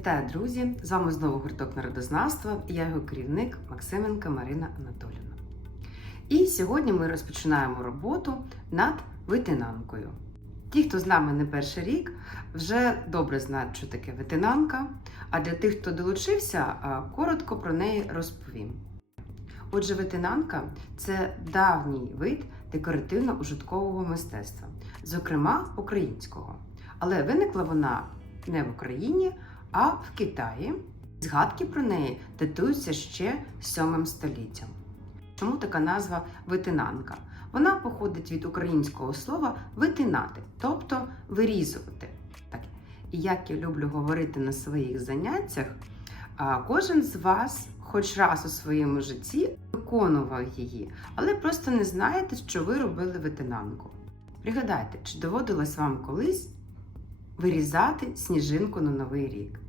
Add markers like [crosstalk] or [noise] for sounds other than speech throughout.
Вітаю, друзі! З вами знову гурток народознавства. і Я його керівник Максименка Марина Анатолівна. І сьогодні ми розпочинаємо роботу над витинанкою. Ті, хто з нами не перший рік, вже добре знають, що таке витинанка. А для тих, хто долучився, коротко про неї розповім. Отже, витинанка це давній вид декоративно-ужиткового мистецтва, зокрема українського. Але виникла вона не в Україні, а в Китаї. Згадки про неї датуються ще 7 століттям. Чому така назва витинанка? Вона походить від українського слова витинати, тобто вирізувати. Так. І як я люблю говорити на своїх заняттях, кожен з вас хоч раз у своєму житті виконував її, але просто не знаєте, що ви робили витинанку. Пригадайте, чи доводилось вам колись вирізати сніжинку на новий рік?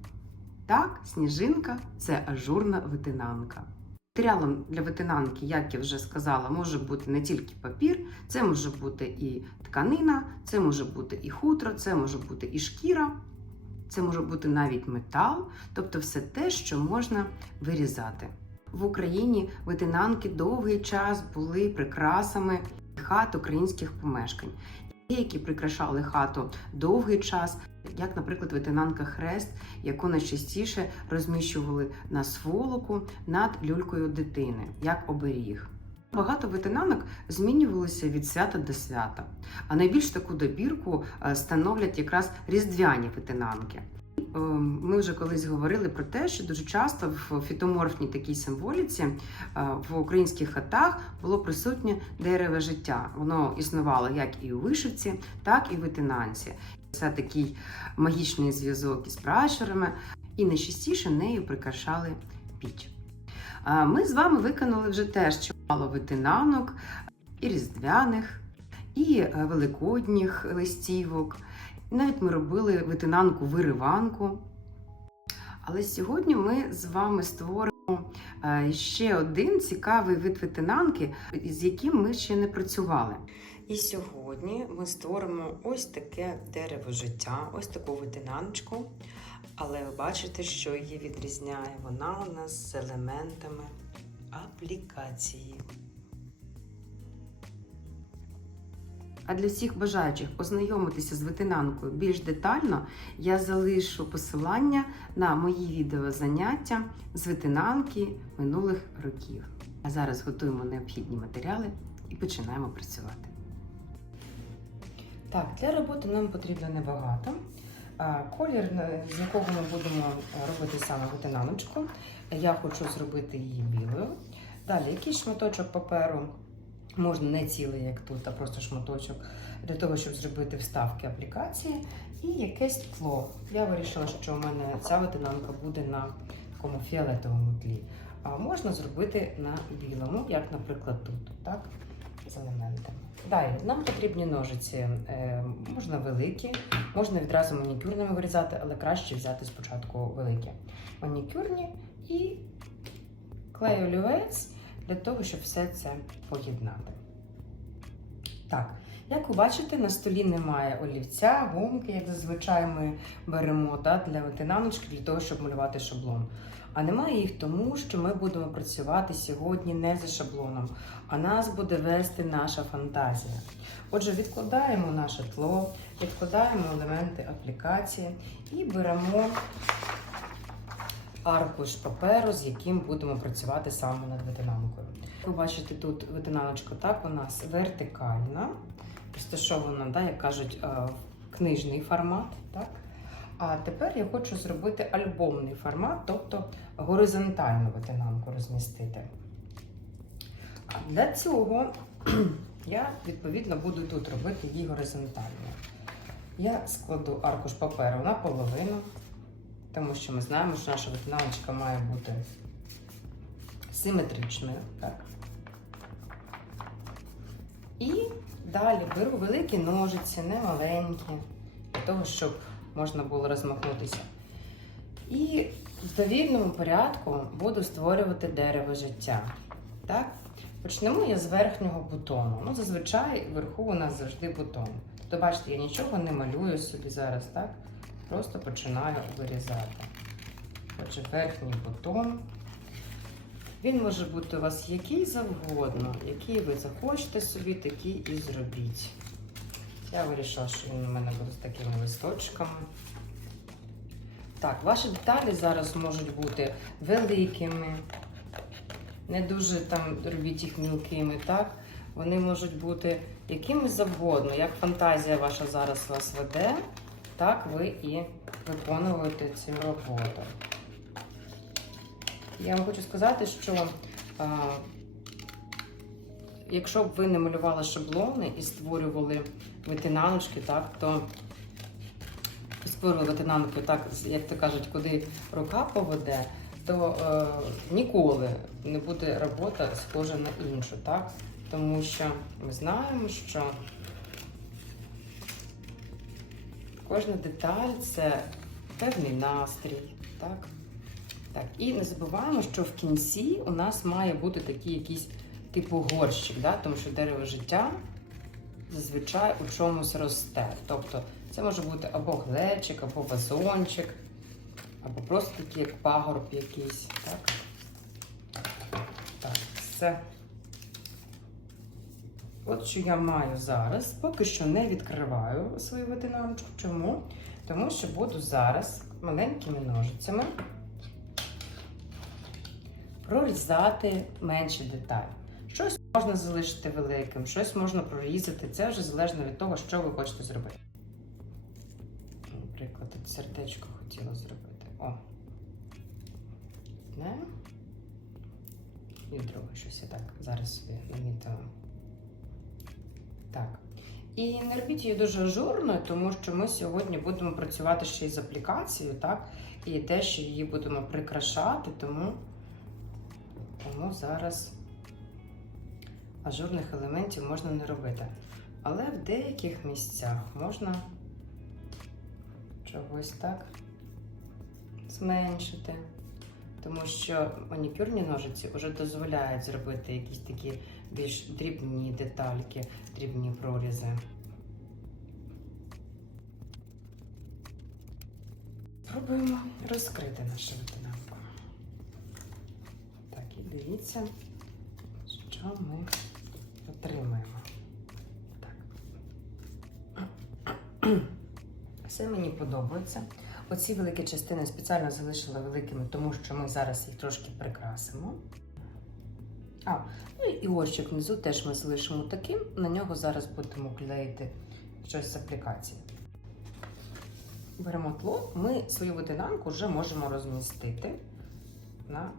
Так, сніжинка це ажурна витинанка. Матеріалом для витинанки, як я вже сказала, може бути не тільки папір, це може бути і тканина, це може бути і хутро, це може бути і шкіра, це може бути навіть метал, тобто все те, що можна вирізати. В Україні витинанки довгий час були прикрасами хат українських помешкань. Деякі прикрашали хату довгий час, як, наприклад, витинанка хрест, яку найчастіше розміщували на сволоку над люлькою дитини, як оберіг. Багато ветенанок змінювалися від свята до свята, а найбільш таку добірку е, становлять якраз різдвяні витинанки. Е, Ми вже колись говорили про те, що дуже часто в фітоморфній такій символіці е, в українських хатах було присутнє дерево життя. Воно існувало як і у вишивці, так і в витинанці. Це такий магічний зв'язок із пращурами, і найчастіше нею прикрашали піч. Ми з вами виконали вже теж чимало витинанок, і різдвяних, і е, великодніх листівок. Навіть ми робили витинанку вириванку. Але сьогодні ми з вами створимо е, ще один цікавий вид витинанки, з яким ми ще не працювали. І сьогодні ми створимо ось таке дерево життя, ось таку витинаночку. Але ви бачите, що її відрізняє. Вона у нас з елементами аплікації. А для всіх бажаючих ознайомитися з витинанкою більш детально, я залишу посилання на мої відеозаняття з витинанки минулих років. А зараз готуємо необхідні матеріали і починаємо працювати. Так, для роботи нам потрібно небагато. Колір, е, з якого ми будемо робити саме витинаночку, я хочу зробити її білою. Далі якийсь шматочок паперу, можна не цілий, як тут, а просто шматочок, для того, щоб зробити вставки аплікації, і якесь тло. Я вирішила, що у мене ця витинанка буде на такому фіолетовому тлі. А можна зробити на білому, як, наприклад, тут, так, з елементами. Далі нам потрібні ножиці, е, можна великі, можна відразу манікюрними вирізати, але краще взяти спочатку великі. Манікюрні і клей олівець для того, щоб все це поєднати. Так, як ви бачите, на столі немає олівця, гумки, як зазвичай ми беремо да, для витинаночки, для того, щоб малювати шаблон. А немає їх тому, що ми будемо працювати сьогодні не за шаблоном, а нас буде вести наша фантазія. Отже, відкладаємо наше тло, відкладаємо елементи аплікації і беремо аркуш паперу, з яким будемо працювати саме над витинанкою. Ви бачите, тут витинаночка так у нас вертикальна, розташована, да, як кажуть, е, в книжний формат. Так? А тепер я хочу зробити альбомний формат, тобто горизонтальну витинанку розмістити. А для цього [clears throat] я відповідно буду тут робити її горизонтально. Я складу аркуш паперу наполовину, тому що ми знаємо, що наша витиналочка має бути симетричною. Так? І далі беру великі ножиці, не маленькі, для того, щоб можна було розмахнутися. І в довільному порядку буду створювати дерево життя. Так? Почнемо я з верхнього бутону. Ну, зазвичай вверху у нас завжди бутон. То бачите, я нічого не малюю собі зараз, так? Просто починаю вирізати. Отже, верхній бутон. Він може бути у вас який завгодно, який ви захочете собі, такий і зробіть. Я вирішила, що він у мене буде з такими листочками. Так, ваші деталі зараз можуть бути великими, не дуже там робіть їх мілкими, так? Вони можуть бути якими завгодно. Як фантазія ваша зараз вас веде, так ви і виконуєте цю роботу. Я вам хочу сказати, що а, якщо б ви не малювали шаблони і створювали витинаночки, так, то створювали витинанки, так, як то кажуть, куди рука поведе, то е, ніколи не буде робота схожа на іншу, так? Тому що ми знаємо, що кожна деталь це певний настрій, так? Так, і не забуваємо, що в кінці у нас має бути такий якийсь типу горщик, да? тому що дерево життя зазвичай у чомусь росте. Тобто це може бути або глечик, або вазончик, або просто такий як пагорб якийсь. Так, так все. От що я маю зараз. Поки що не відкриваю свою витинаночку. Чому? Тому що буду зараз маленькими ножицями прорізати менші деталі. Щось можна залишити великим, щось можна прорізати. Це вже залежно від того, що ви хочете зробити. Наприклад, сердечко хотіла зробити. О. Не? І друге щось я так зараз собі намітила. Так. І не робіть її дуже ажурною, тому що ми сьогодні будемо працювати ще й з аплікацією, так? І те, що її будемо прикрашати, тому, тому зараз ажурних елементів можна не робити. Але в деяких місцях можна чогось так зменшити. Тому що манікюрні ножиці вже дозволяють зробити якісь такі більш дрібні детальки, дрібні прорізи. Спробуємо розкрити нашу витинанку. Так, і дивіться, що ми отримаємо. Так. [clears throat] Все мені подобається. Оці великі частини спеціально залишила великими, тому що ми зараз їх трошки прикрасимо. А, ну і очик внизу теж ми залишимо таким. На нього зараз будемо клеїти щось з аплікації. Беремо тло, ми свою витинанку вже можемо розмістити на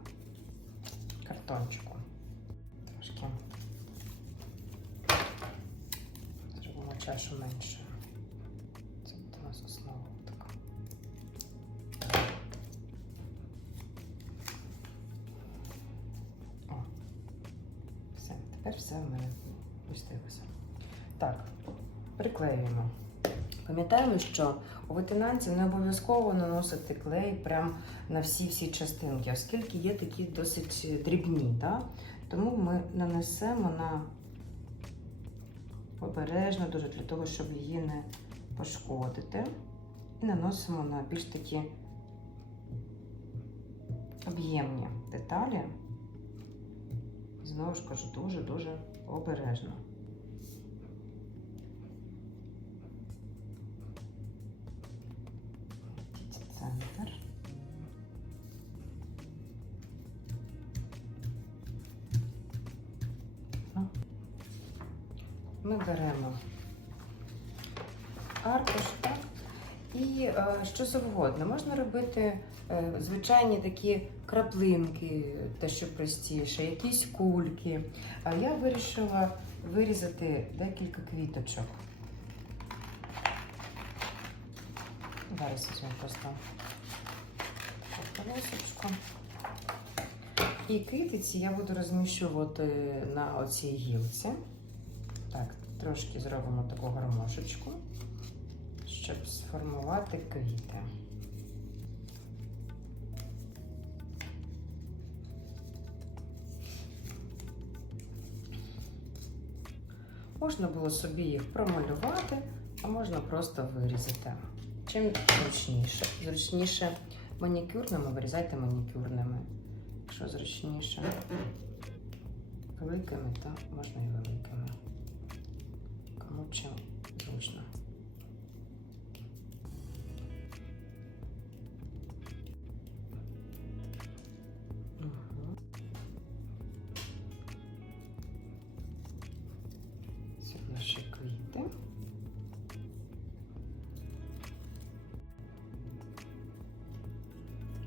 картончику. Трошки зробимо чашу менше. Тепер все в мене пустилося. Так, приклеюємо. Пам'ятаємо, що у витинанці не обов'язково наносити клей прямо на всі-всі частинки, оскільки є такі досить дрібні. Да? Тому ми нанесемо на обережно дуже для того, щоб її не пошкодити. І наносимо на більш такі об'ємні деталі. Знову ж кажу, дуже-дуже обережно. Центр. Ми беремо аркуш, так? І е, що завгодно. Можна робити е, звичайні такі краплинки, те, що простіше, якісь кульки. А я вирішила вирізати декілька квіточок. Зараз візьмемо просто полосочку. І китиці я буду розміщувати на оцій гілці. Так, трошки зробимо таку гармошечку, щоб сформувати квіти. Можна було собі їх промалювати, а можна просто вирізати. Чим зручніше. Зручніше Манікюрними вирізайте манікюрними. Якщо зручніше. Великими, то можна і великими. Кому чим зручно.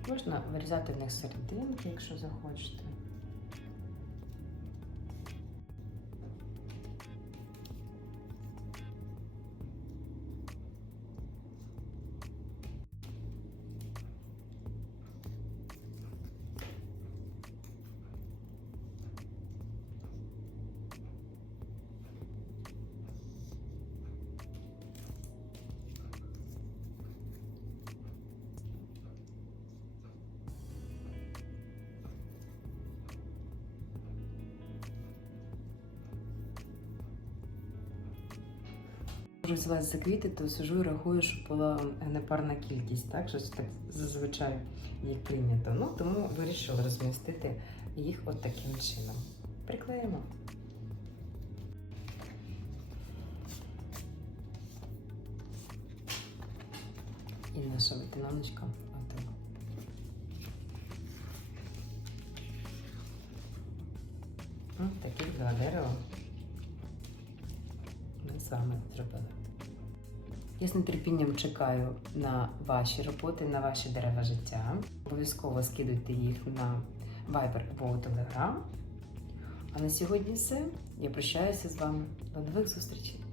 Можна вирізати в них серединки, якщо захочете. Можу взялась за квіти, то сижу і рахую, щоб була непарна кількість, так? Щось так зазвичай їх прийнято. Ну, тому вирішила розмістити їх от таким чином. Приклеїмо. І наша витинаночка готова. Ось такі два дерева з вами зробили. Я з нетерпінням чекаю на ваші роботи, на ваші дерева життя. Обов'язково скидуйте їх на Viber або Telegram. А на сьогодні все. Я прощаюся з вами. До нових зустрічей!